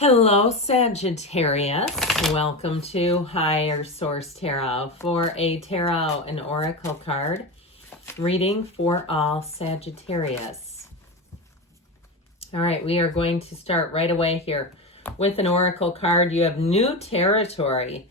Hello, Sagittarius. Welcome to Higher Source Tarot for a tarot and oracle card reading for all Sagittarius. All right, we are going to start right away here with an oracle card. You have new territory,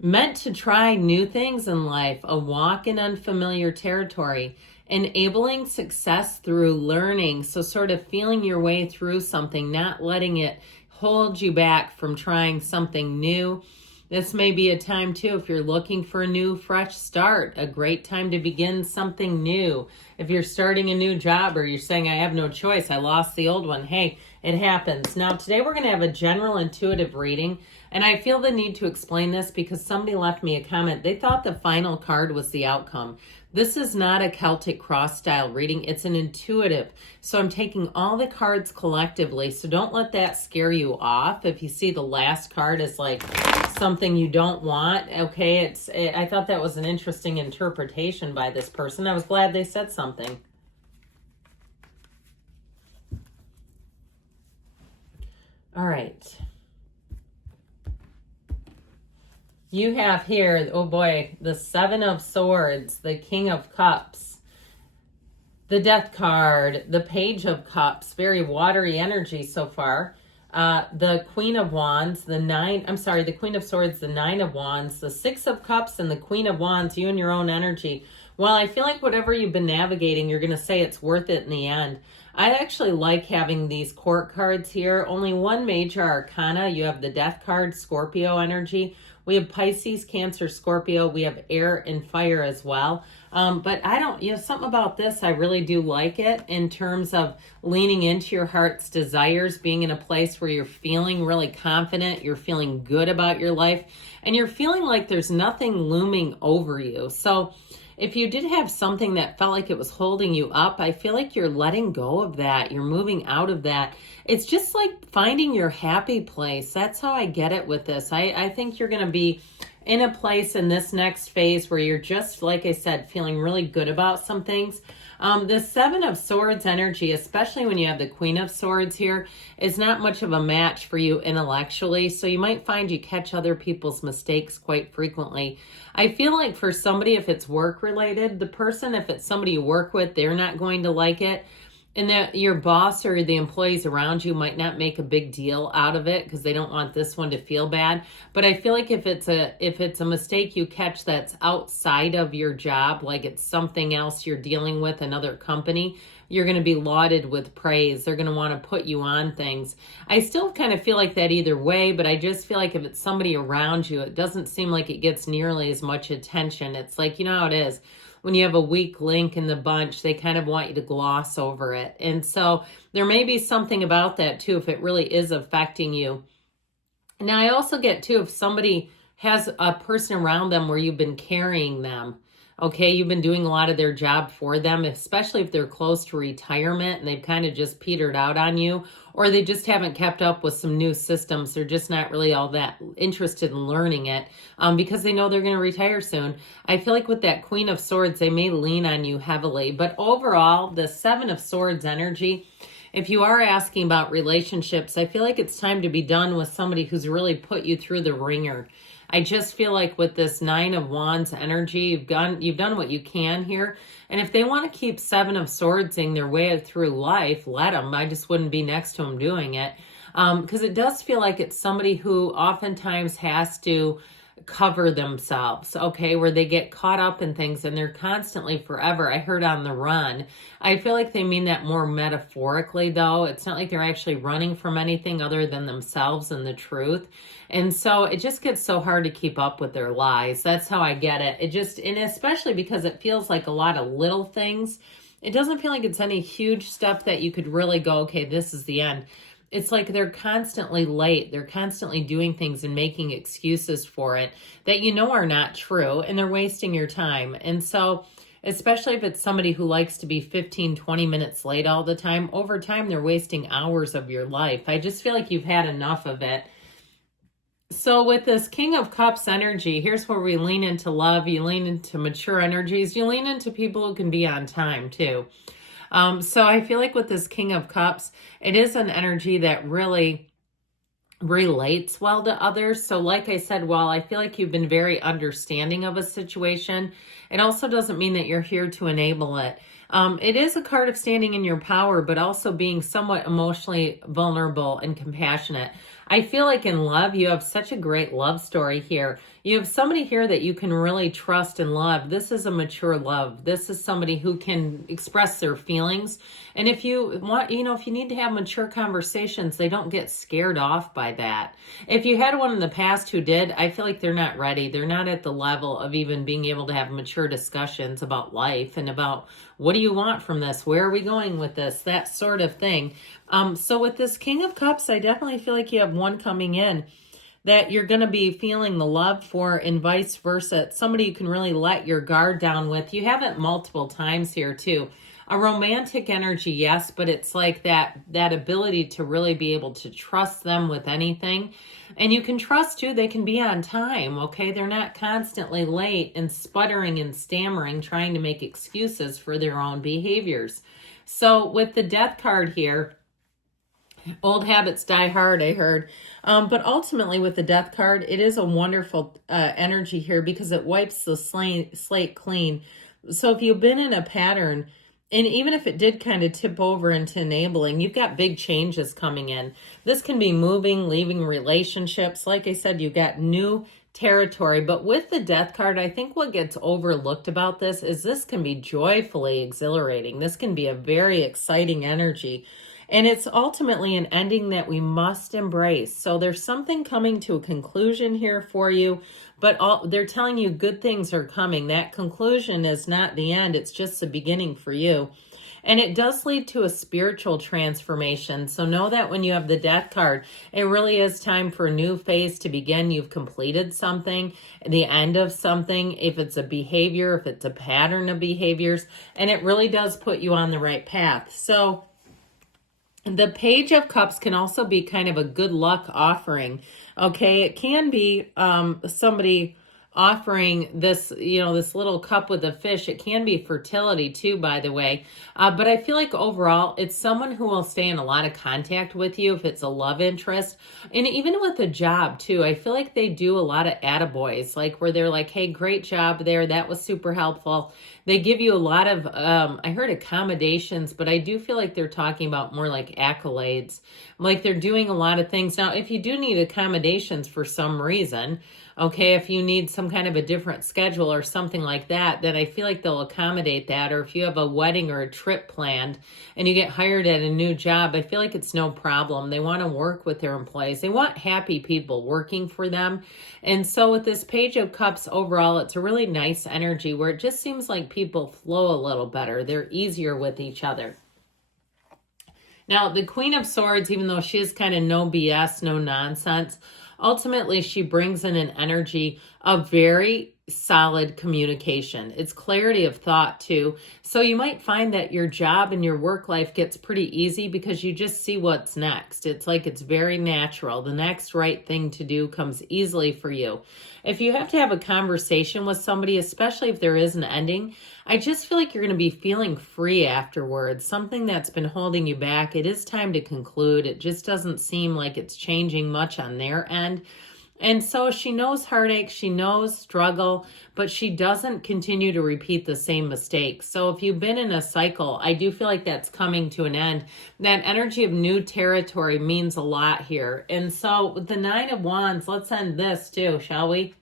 meant to try new things in life, a walk in unfamiliar territory, enabling success through learning. So sort of feeling your way through something, not letting it hold you back from trying something new. This may be a time too, if you're looking for a new fresh start, a great time to begin something new. If you're starting a new job or you're saying, I have no choice, I lost the old one. Hey, it happens. Now today we're going to have a general intuitive reading, and I feel the need to explain this because somebody left me a comment. They thought the final card was the outcome. This is not a Celtic cross style reading. It's an intuitive. So I'm taking all the cards collectively. So don't let that scare you off. If you see the last card is like something you don't want, okay, I thought that was an interesting interpretation by this person. I was glad they said something. All right. You have here, oh boy, the Seven of Swords, the King of Cups, the Death card, the Page of Cups, very watery energy so far. The Queen of Wands, the Queen of Swords, the Nine of Wands, the Six of Cups, and the Queen of Wands, you and your own energy. Well, I feel like whatever you've been navigating, you're going to say it's worth it in the end. I actually like having these court cards here. Only one major arcana. You have the Death card, Scorpio energy. We have Pisces, Cancer, Scorpio. We have air and fire as well. But something about this, I really do like it in terms of leaning into your heart's desires, being in a place where you're feeling really confident, you're feeling good about your life, and you're feeling like there's nothing looming over you. So if you did have something that felt like it was holding you up, I feel like you're letting go of that. You're moving out of that. It's just like finding your happy place. That's how I get it with this. I think you're going to be in a place in this next phase where you're just, like I said, feeling really good about some things. The Seven of Swords energy, especially when you have the Queen of Swords here, is not much of a match for you intellectually. So you might find you catch other people's mistakes quite frequently. I feel like for somebody, if it's work related, the person, if it's somebody you work with, they're not going to like it. And that your boss or the employees around you might not make a big deal out of it because they don't want this one to feel bad. But I feel like if it's a mistake you catch that's outside of your job, like it's something else you're dealing with, another company, you're going to be lauded with praise. They're going to want to put you on things. I still kind of feel like that either way, but I just feel like if it's somebody around you, it doesn't seem like it gets nearly as much attention. It's like, you know how it is. When you have a weak link in the bunch, they kind of want you to gloss over it. And so there may be something about that too, if it really is affecting you. Now, I also get too, if somebody has a person around them where you've been carrying them, okay, you've been doing a lot of their job for them, especially if they're close to retirement and they've kind of just petered out on you, or they just haven't kept up with some new systems. They're just not really all that interested in learning it because they know they're going to retire soon. I feel like with that Queen of Swords, they may lean on you heavily. But overall, the Seven of Swords energy, if you are asking about relationships, I feel like it's time to be done with somebody who's really put you through the ringer. I just feel like with this Nine of Wands energy, you've done what you can here. And if they want to keep Seven of Swordsing their way through life, let them. I just wouldn't be next to them doing it. Because it does feel like it's somebody who oftentimes has to cover themselves, okay, where they get caught up in things and they're constantly forever. I heard on the run. I feel like they mean that more metaphorically, though. It's not like they're actually running from anything other than themselves and the truth. And so it just gets so hard to keep up with their lies. That's how I get it. And especially because it feels like a lot of little things. It doesn't feel like it's any huge stuff that you could really go, okay, this is the end. It's like they're constantly late. They're constantly doing things and making excuses for it that you know are not true, and they're wasting your time. And so, especially if it's somebody who likes to be 15, 20 minutes late all the time, over time, they're wasting hours of your life. I just feel like you've had enough of it. So with this King of Cups energy, here's where we lean into love. You lean into mature energies. You lean into people who can be on time too. So I feel like with this King of Cups, it is an energy that really relates well to others. So like I said, while I feel like you've been very understanding of a situation, it also doesn't mean that you're here to enable it. It is a card of standing in your power, but also being somewhat emotionally vulnerable and compassionate. I feel like in love, you have such a great love story here. You have somebody here that you can really trust and love. This is a mature love. This is somebody who can express their feelings. And if you want, if you need to have mature conversations, they don't get scared off by that. If you had one in the past who did, I feel like they're not ready. They're not at the level of even being able to have mature discussions about life and about what do you want from this? Where are we going with this? That sort of thing. So with this King of Cups, I definitely feel like you have one coming in that you're going to be feeling the love for, and vice versa. It's somebody you can really let your guard down with. You have it multiple times here too. A romantic energy, yes, but it's like that ability to really be able to trust them with anything. And you can trust too, they can be on time, okay? They're not constantly late and sputtering and stammering, trying to make excuses for their own behaviors. So with the Death card here, old habits die hard, I heard. But ultimately with the Death card, it is a wonderful energy here because it wipes the slate clean. So if you've been in a pattern, and even if it did kind of tip over into enabling, you've got big changes coming in. This can be moving, leaving relationships. Like I said, you've got new territory. But with the Death card, I think what gets overlooked about this can be joyfully exhilarating. This can be a very exciting energy. And it's ultimately an ending that we must embrace. So there's something coming to a conclusion here for you, but they're telling you good things are coming. That conclusion is not the end. It's just the beginning for you. And it does lead to a spiritual transformation. So know that when you have the Death card, it really is time for a new phase to begin. You've completed something, the end of something, if it's a behavior, if it's a pattern of behaviors, and it really does put you on the right path. So the Page of Cups can also be kind of a good luck offering. Okay, it can be somebody offering this, this little cup with a fish. It can be fertility too, by the way. But I feel like overall, it's someone who will stay in a lot of contact with you if it's a love interest. And even with a job too, I feel like they do a lot of attaboys, like where they're like, hey, great job there. That was super helpful. They give you a lot of, I heard accommodations, but I do feel like they're talking about more like accolades. Like they're doing a lot of things. Now, if you do need accommodations for some reason, okay, if you need some kind of a different schedule or something like that, then I feel like they'll accommodate that. Or if you have a wedding or a trip planned and you get hired at a new job, I feel like it's no problem. They want to work with their employees. They want happy people working for them. And so with this Page of Cups overall, it's a really nice energy where it just seems like people flow a little better. They're easier with each other. Now, the Queen of Swords, even though she is kind of no BS, no nonsense, ultimately she brings in an energy of very solid communication. It's clarity of thought too. So you might find that your job and your work life gets pretty easy because you just see what's next. It's like it's very natural. The next right thing to do comes easily for you. If you have to have a conversation with somebody, especially if there is an ending, I just feel like you're going to be feeling free afterwards. Something that's been holding you back, it is time to conclude. It just doesn't seem like it's changing much on their end. And so she knows heartache, she knows struggle, but she doesn't continue to repeat the same mistakes. So if you've been in a cycle, I do feel like that's coming to an end. That energy of new territory means a lot here. And so with the Nine of Wands, let's end this too, shall we?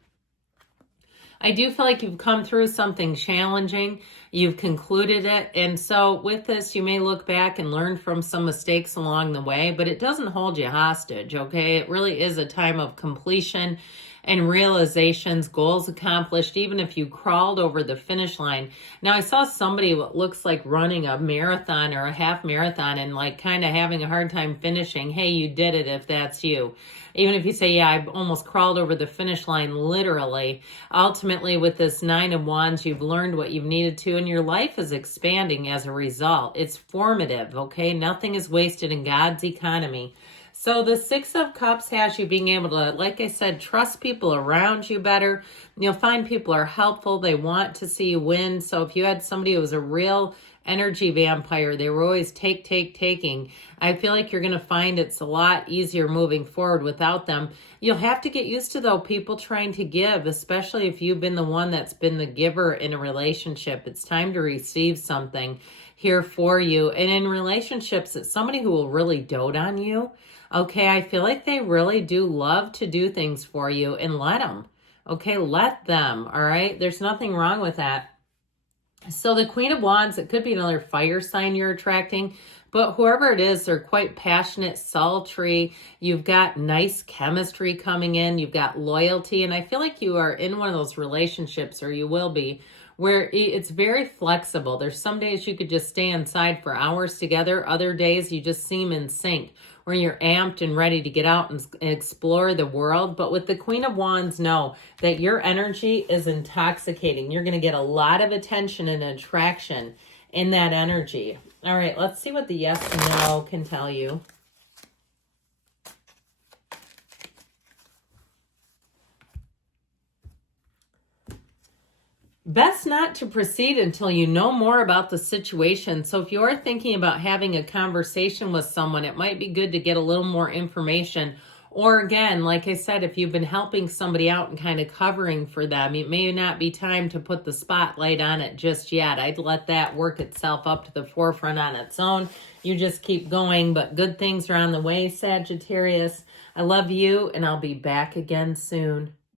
I do feel like you've come through something challenging. You've concluded it. And so with this, you may look back and learn from some mistakes along the way, but it doesn't hold you hostage, okay? It really is a time of completion and realizations, goals accomplished, even if you crawled over the finish line. Now, I saw somebody what looks like running a marathon or a half marathon and like kind of having a hard time finishing. Hey, you did it if that's you. Even if you say, yeah, I almost crawled over the finish line, literally. Ultimately, with this Nine of Wands, you've learned what you've needed to, and your life is expanding as a result. It's formative, okay? Nothing is wasted in God's economy. So the Six of Cups has you being able to, like I said, trust people around you better. You'll find people are helpful. They want to see you win. So if you had somebody who was a real energy vampire. They were always taking. I feel like you're going to find it's a lot easier moving forward without them. You'll have to get used to, though, people trying to give, especially if you've been the one that's been the giver in a relationship. It's time to receive something here for you. And in relationships, it's somebody who will really dote on you. Okay, I feel like they really do love to do things for you, and let them. Okay, let them, all right? There's nothing wrong with that. So the Queen of Wands, it could be another fire sign you're attracting, but whoever it is, they're quite passionate, sultry. You've got nice chemistry coming in. You've got loyalty, and I feel like you are in one of those relationships, or you will be, where it's very flexible. There's some days you could just stay inside for hours together. Other days you just seem in sync, where you're amped and ready to get out and explore the world. But with the Queen of Wands, know that your energy is intoxicating. You're going to get a lot of attention and attraction in that energy. All right, let's see what the yes and no can tell you. Best not to proceed until you know more about the situation. So if you're thinking about having a conversation with someone, it might be good to get a little more information. Or again, like I said, if you've been helping somebody out and kind of covering for them, it may not be time to put the spotlight on it just yet. I'd let that work itself up to the forefront on its own. You just keep going, but good things are on the way, Sagittarius. I love you, and I'll be back again soon.